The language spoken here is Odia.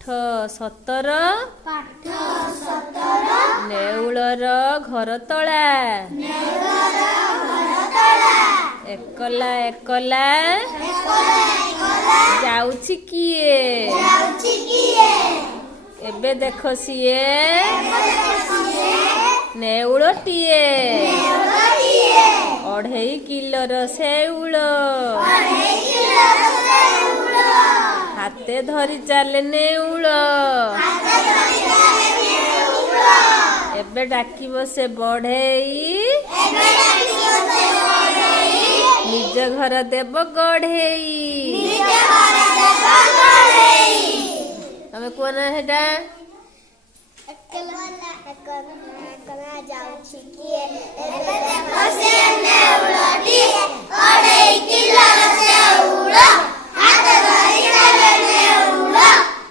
ସତର ନେଉଳର ଘର ତଳା ଏକଲା ଏକଲା ଯାଉଛି କିଏ ଏବେ ଦେଖ ସିଏ ନେଉଳଟିଏ ଅଢ଼େଇ କିଲୋର ଶେଉଳ ହାତେ ଧରି ଚାଲେ ନେଉଳ ଏବେ ଡାକିବ ସେ ବଢ଼େଇ ନିଜ ଘର ଦେବ ଗଢ଼େଇ ତମେ କୁହ ନା ସେଟା ଯାଉଛି କିଏ ଏବେ ଦେଖ ସେ ନେଉଳଟି ଅଢ଼େଇ କିଲୋର ଶେଉଳ